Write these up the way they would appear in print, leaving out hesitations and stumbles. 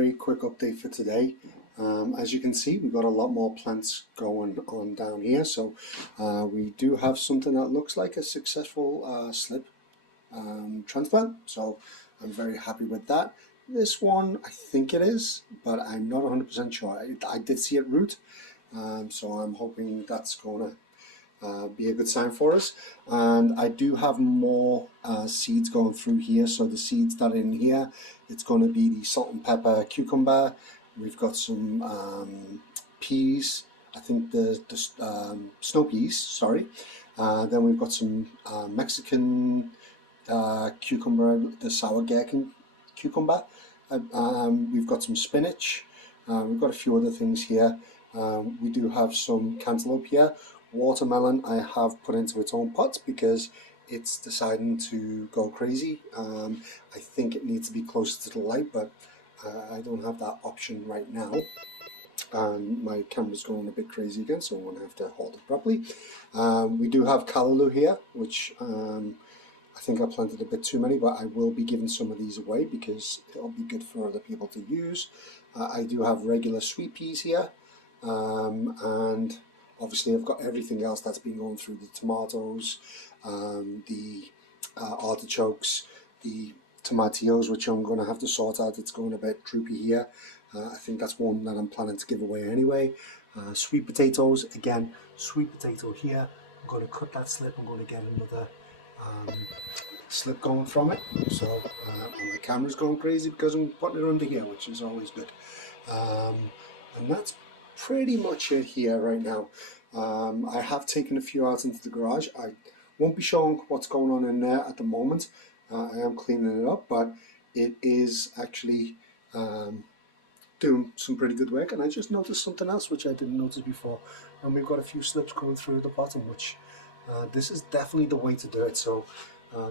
very quick update for today. As you can see, we've got a lot more plants going on down here. So we do have something that looks like a successful slip transplant. So I'm very happy with that. This one, I think it is, but I'm not 100% sure. I did see it root, so I'm hoping that's going to be a good sign for us. And I do have more seeds going through here. So the seeds that are in here, it's going to be the salt and pepper cucumber. We've got some peas. I think the snow peas, sorry. Then we've got some Mexican cucumber, the sour gherkin cucumber. We've got some spinach. We've got a few other things here. We do have some cantaloupe here. Watermelon I have put into its own pot because it's deciding to go crazy. I think it needs to be closer to the light, but I don't have that option right now. And my camera's going a bit crazy again, so I'm going to have to hold it properly. We do have callaloo here, which I think I planted a bit too many, but I will be giving some of these away because it'll be good for other people to use. I do have regular sweet peas here, and obviously I've got everything else that's been going through: the tomatoes, the artichokes, the tomatillos, which I'm going to have to sort out. It's going a bit droopy here. I think that's one that I'm planning to give away anyway. Sweet potatoes, again, sweet potato here. I'm going to cut that slip. I'm going to get another slip going from it. So and my camera's going crazy because I'm putting it under here, which is always good. And that's pretty much it here right now. I have taken a few out into the garage. I won't be showing what's going on in there at the moment. I am cleaning it up, but it is actually doing some pretty good work. And I just noticed something else which I didn't notice before, and we've got a few slips coming through at the bottom, which this is definitely the way to do it. So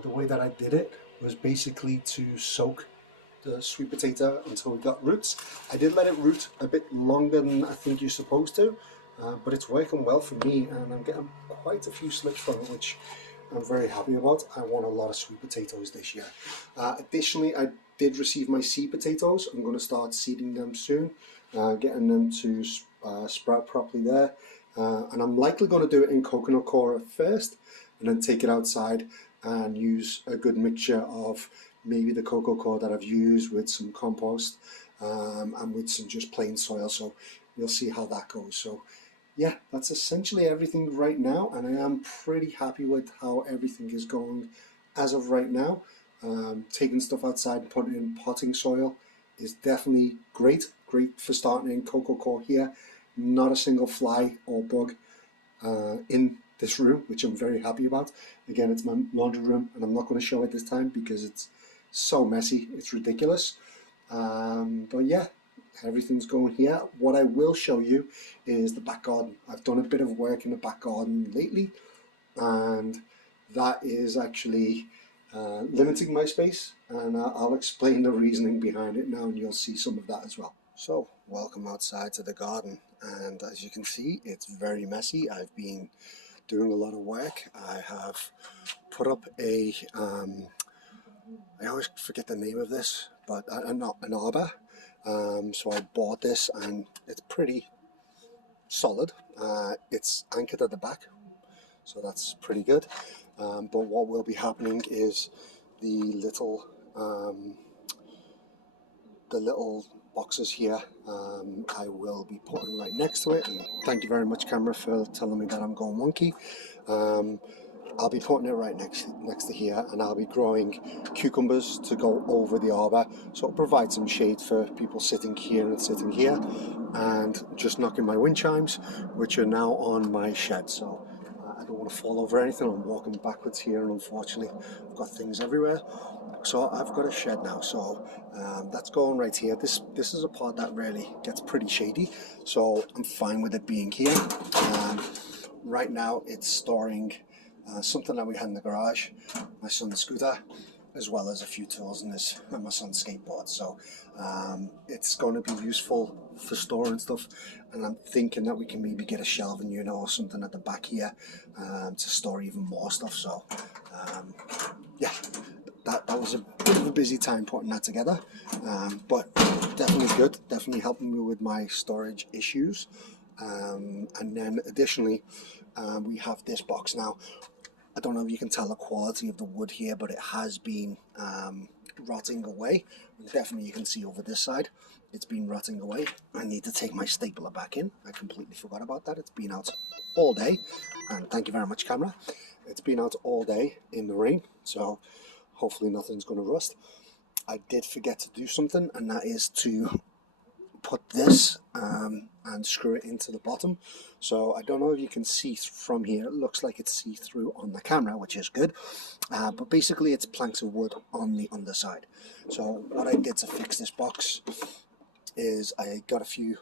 the way that I did it was basically to soak the sweet potato until we got roots. I did let it root a bit longer than I think you're supposed to, but it's working well for me, and I'm getting quite a few slips from it, which I'm very happy about. I want a lot of sweet potatoes this year. Additionally, I did receive my seed potatoes. I'm going to start seeding them soon, getting them to sprout properly there. And I'm likely going to do it in coconut coir first, and then take it outside and use a good mixture of maybe the cocoa coir that I've used with some compost and with some just plain soil. So we'll see how that goes. So yeah, that's essentially everything right now, and I am pretty happy with how everything is going as of right now. Taking stuff outside and putting it in potting soil is definitely great for starting in cocoa coir here. Not a single fly or bug in this room, which I'm very happy about. Again, it's my laundry room, and I'm not going to show it this time because it's so messy, it's ridiculous. But yeah, everything's going here. What I will show you is the back garden. I've done a bit of work in the back garden lately, and that is actually limiting my space, and I'll explain the reasoning behind it now, and you'll see some of that as well. So welcome outside to the garden, and as you can see, it's very messy. I've been doing a lot of work. I have put up a I always forget the name of this, but an arbor. So I bought this, and it's pretty solid. It's anchored at the back, so that's pretty good. But what will be happening is the little boxes here, I will be putting right next to it. And thank you very much, camera, for telling me that I'm going wonky. I'll be putting it right next to here, and I'll be growing cucumbers to go over the arbor, so it'll provide some shade for people sitting here and sitting here, and just knocking my wind chimes, which are now on my shed. So I don't want to fall over anything. I'm walking backwards here, and unfortunately I've got things everywhere. So I've got a shed now, so that's going right here. This is a part that really gets pretty shady, so I'm fine with it being here. Right now it's storing something that we had in the garage, my son's scooter, as well as a few tools in this, and my son's skateboard. So it's going to be useful for storing stuff, and I'm thinking that we can maybe get a shelving unit or something at the back here to store even more stuff. So yeah, that was a bit of a busy time putting that together, but definitely good, definitely helping me with my storage issues. And then additionally, we have this box now. I don't know if you can tell the quality of the wood here, but it has been rotting away. Definitely you can see over this side, it's been rotting away. I need to take my stapler back in. I completely forgot about that. It's been out all day, and thank you very much, camera. It's been out all day in the rain, so hopefully nothing's going to rust. I did forget to do something, and that is to put this and screw it into the bottom. So I don't know if you can see from here. It looks like it's see-through on the camera, which is good, but basically it's planks of wood on the underside. So what I did to fix this box is I got a few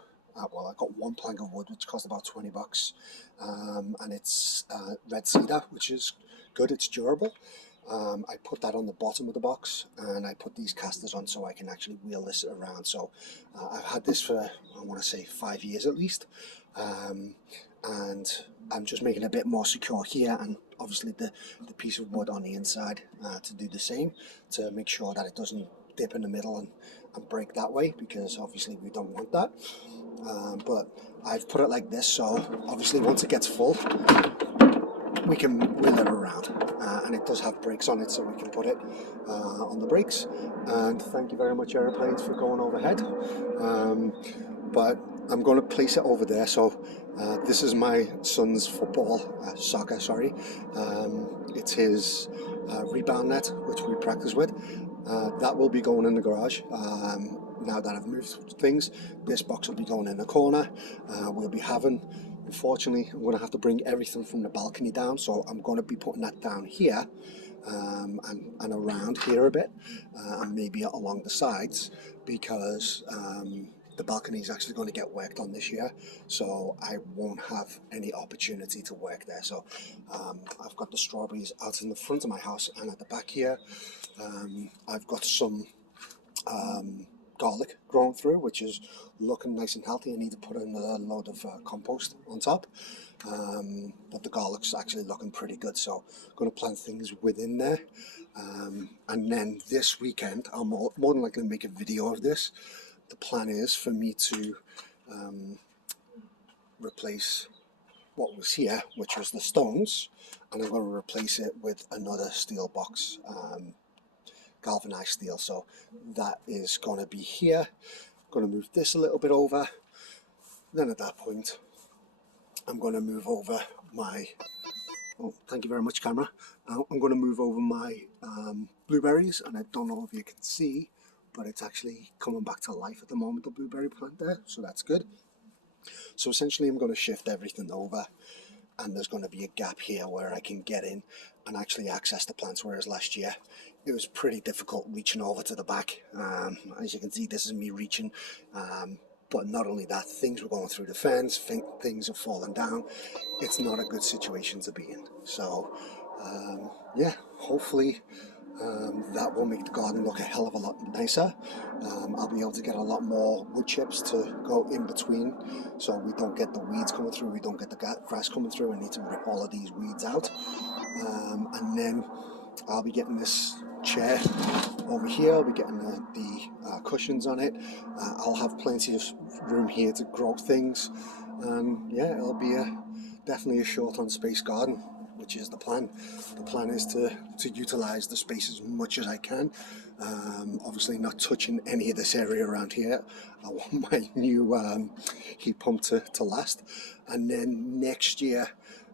well, I got one plank of wood which cost about 20 bucks, and it's red cedar, which is good, it's durable. I put that on the bottom of the box, and I put these casters on so I can actually wheel this around. So I've had this for, I want to say, 5 years at least, and I'm just making it a bit more secure here, and obviously the piece of wood on the inside to do the same, to make sure that it doesn't dip in the middle and break that way, because obviously we don't want that. But I've put it like this, so obviously once it gets full, we can wheel it around, and it does have brakes on it, so we can put it on the brakes. And thank you very much, aeroplanes, for going overhead. But I'm going to place it over there. So this is my son's soccer, sorry. It's his rebound net, which we practice with. That will be going in the garage. Now that I've moved things, this box will be going in the corner. We'll be having, unfortunately, I'm going to have to bring everything from the balcony down, so I'm going to be putting that down here, and around here a bit, and maybe along the sides, because the balcony is actually going to get worked on this year, so I won't have any opportunity to work there. So I've got the strawberries out in the front of my house, and at the back here I've got some garlic growing through, which is looking nice and healthy. I need to put another load of compost on top, but the garlic's actually looking pretty good, so I'm going to plant things within there. And then this weekend I'll more than likely make a video of this. The plan is for me to replace what was here, which was the stones, and I'm going to replace it with another steel box, galvanized steel. So that is going to be here. I'm going to move this a little bit over. Then at that point, I'm going to move over my, oh, thank you very much, camera. I'm going to move over my blueberries, and I don't know if you can see, but it's actually coming back to life at the moment, the blueberry plant there, so that's good. So essentially I'm going to shift everything over, and there's going to be a gap here where I can get in and actually access the plants, whereas last year it was pretty difficult reaching over to the back. As you can see, this is me reaching, but not only that, things were going through the fence, things have fallen down. It's not a good situation to be in. So yeah, hopefully that will make the garden look a hell of a lot nicer. I'll be able to get a lot more wood chips to go in between, so we don't get the weeds coming through, we don't get the grass coming through. I need to rip all of these weeds out, and then I'll be getting this chair over here. I'll be getting the cushions on it. I'll have plenty of room here to grow things, and yeah, it'll be definitely a short on space garden, which is the plan. The plan is to utilize the space as much as I can. Obviously not touching any of this area around here. I want my new heat pump to last. And then next year,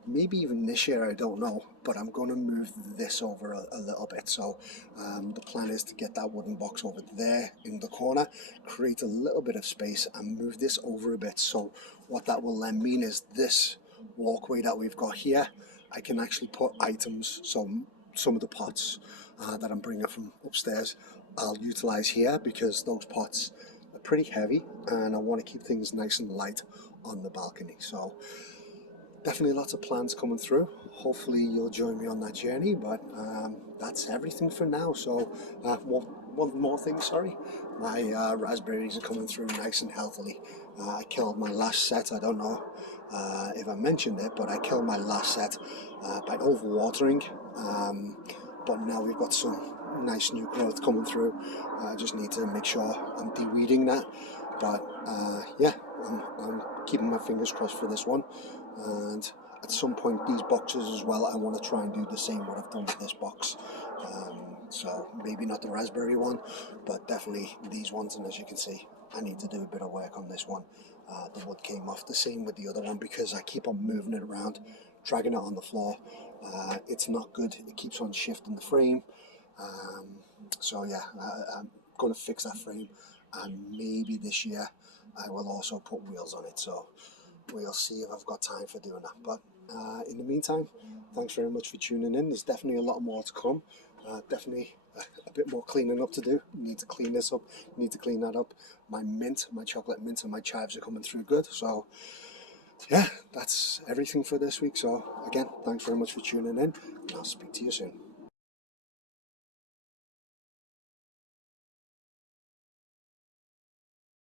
maybe even this year, I don't know, but I'm going to move this over a little bit. So the plan is to get that wooden box over there in the corner, create a little bit of space, and move this over a bit. So what that will then mean is this walkway that we've got here, I can actually put items, so some of the pots that I'm bringing from upstairs, I'll utilize here, because those pots are pretty heavy and I want to keep things nice and light on the balcony. So definitely lots of plans coming through. Hopefully you'll join me on that journey, but that's everything for now. So one more thing, sorry, my raspberries are coming through nice and healthily. I killed my last set. I don't know if I mentioned it, but I killed my last set by overwatering, but now we've got some nice new growth coming through. I just need to make sure I'm de-weeding that. But yeah, I'm keeping my fingers crossed for this one. And at some point, these boxes as well, I want to try and do the same what I've done with this box. So maybe not the raspberry one, but definitely these ones. And as you can see, I need to do a bit of work on this one. The wood came off, the same with the other one, because I keep on moving it around, dragging it on the floor. It's not good. It keeps on shifting the frame. So yeah, I'm going to fix that frame, and maybe this year I will also put wheels on it. So we'll see if I've got time for doing that. But in the meantime, thanks very much for tuning in. There's definitely a lot more to come. Definitely a bit more cleaning up to do. Need to clean this up. Need to clean that up. My mint, my chocolate mint, and my chives are coming through good. So yeah, that's everything for this week. So again, thanks very much for tuning in, and I'll speak to you soon.